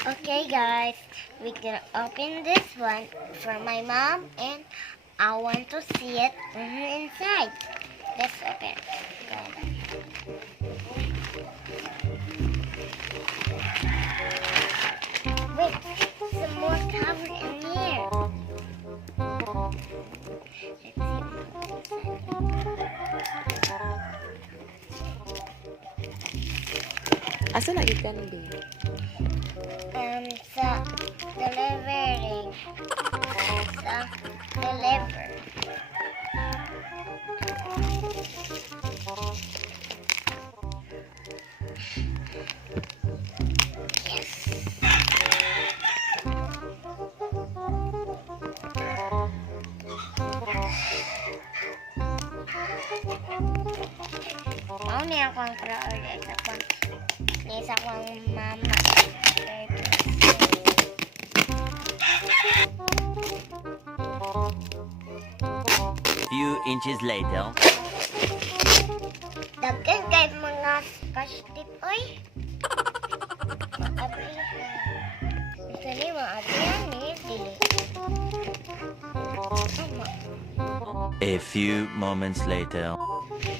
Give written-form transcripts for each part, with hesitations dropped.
Okay guys, we're gonna open this one for my mom and I want to see it inside. Let's open it. Wait, some more cover in here. Let's see what's inside. Asa lagi ka ng baby? Sa delivering. Sa deliver. Yes. Mau ni ako ang pra-order sa kwan. Ni sa kwan mama. Few inches later. Daghan kay mga scotch tape oy. Maabri. Isa ni maabri yan eh. Dili. A few moments later.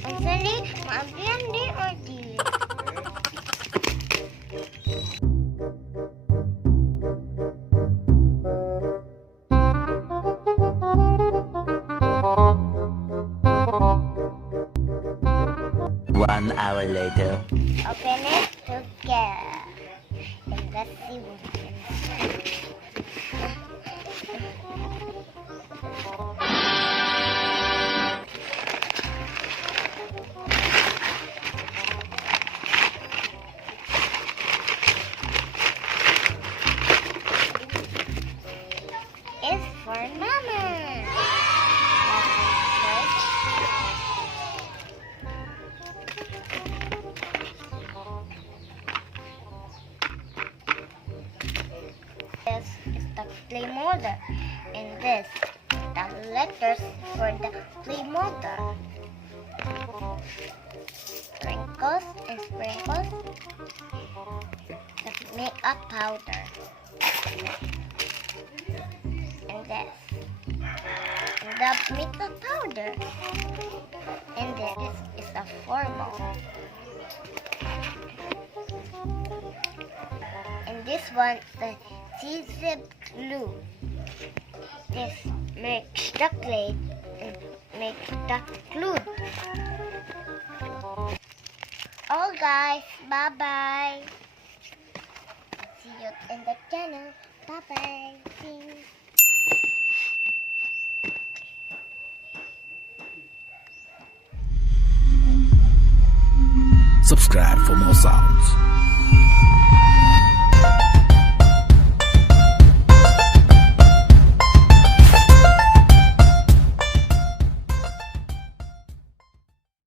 Isa ni maabri yan di or dili. One hour later. Open it together. And let's see what's inside. It's for Mama. This is the play molder, and this the letters for the play molder. Sprinkles and sprinkles. The makeup powder. And this. And the makeup powder. And this is the formal. And this one, the adhesive glue. This makes the clay and makes the glue. Oh guys, bye bye. See you in the channel. Bye bye. Subscribe for more sounds.